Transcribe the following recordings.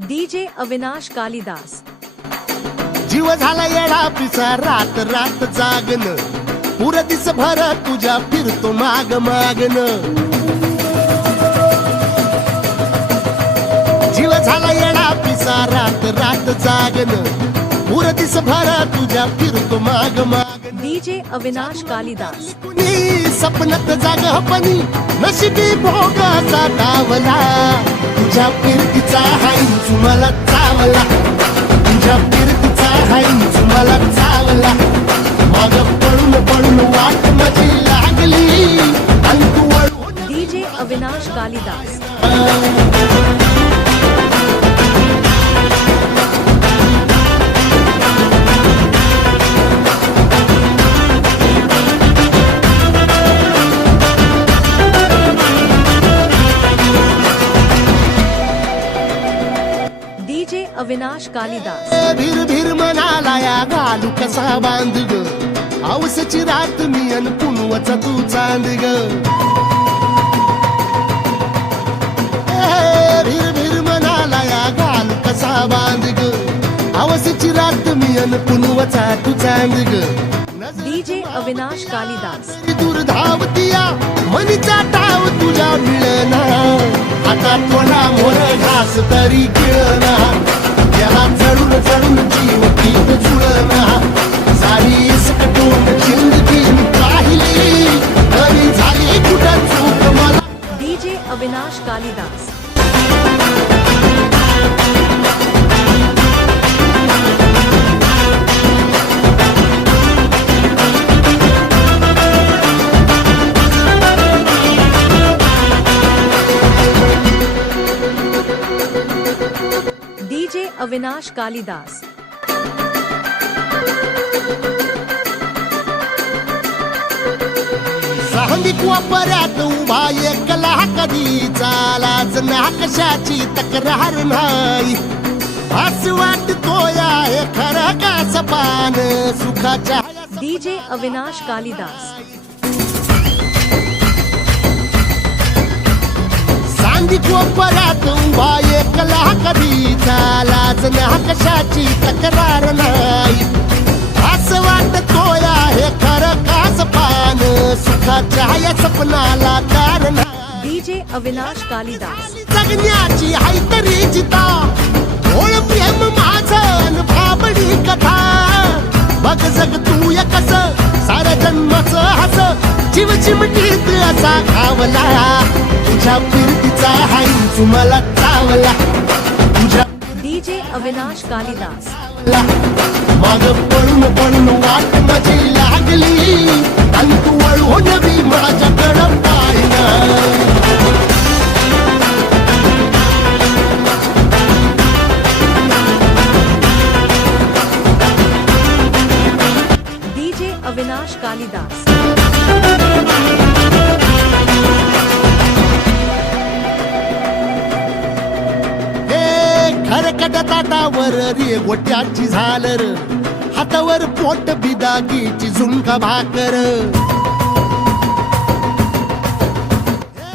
DJ Avinash Kalidas. जीव झाला येडा पिसा रात रात जागन, पुर दिस भर तुझ्या फिरतो माग मागन। जीव झाला येडा पिसा रात रात जागन, पुर दिस भर तुझ्या फिरतो माग मागन। डीजे अविनाश कालिदास। कुणी सपनात जागपणी नशिबी भोगाचा डावला, तुझ्या फिरतीचा हाईंच मला चावला, तुझ्या फिरतीचा हाईंच मला चावला। माग पळून पळून वाट माझी लागली, आणि तू वळून डीजे अविनाश कालिदास। डीजे अविनाश कालिदास। भीर भीर म्हणाला या घालू कसा बांध ग, आवसची रात मी अन पुनवचा तू चांद ग। भीर भीर म्हणाला या घालू कसा बांध ग, आवसची रात मी अन पुनवचा तू चांद ग। डीजे अविनाश कालिदास। दूर धावतिया मनीचा टाव तुझ्या मिळना, आता थोडा मोर घास तरी गिळना, त्याला चढून चढून जीव पीत जुळना। सारी सकटून जिंदगी पाहिली, तरी झाली कुठं चूक मला। डीजे अविनाश कालिदास। डीजे अविनाश कालिदास। सांगिक वापऱ्यात उभा एकला कधी चालाच ना, कशाची तक्रार नाही। असं वाटतोय हे खरं का सपान सुखाच्या। डीजे अविनाश कालिदास। सांगिक वापऱ्यात उभा एकला कधी चालाच ना, कशाची तक्रार नाही। असं वाटतोय हे खरं का सपान सुखाच्या या सपनाला कारण। डीजे अविनाश कालिदास। जगण्याची हाय तरी जिता, ओळ प्रेम माझं भाबडी कथा। बघ जग तू या कस साऱ्या जन्माचं हस, जीव चिमटीत असा खावला। तुझ्या फिरतीचा हाईंच मला चावला, तुझ्या डीजे अविनाश कालिदास। माग पळून पळून वाट माझी लागली, आणि तू वळून बी माझ्याकडं पाहिना। डीजे अविनाश कालिदास। खरकट ताटावर रे गोट्याची झालर, हातावर पोट बिदागीची झुणका भाकर।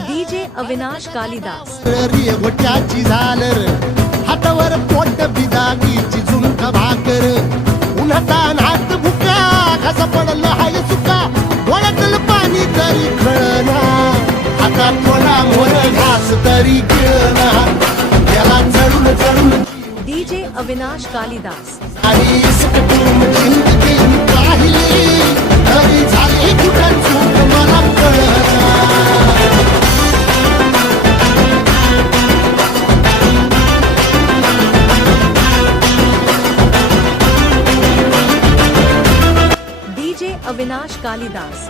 डीजे अविनाश कालिदास। रे गोट्याची झालर, हातावर पोट बिदागीची झुणका भाकर। उन्हातान हात भुका कसा पडलं हाय सुका, डोळ्यातलं पाणी तरी खळना, हातात थोडा मोर घास तरी गिळना, त्याला चढून चढून। डीजे अविनाश कालिदास। आणि सकटून जिंदगी पाहिली, तरी झाली कुठं चूक मला कळना। डीजे अविनाश कालिदास।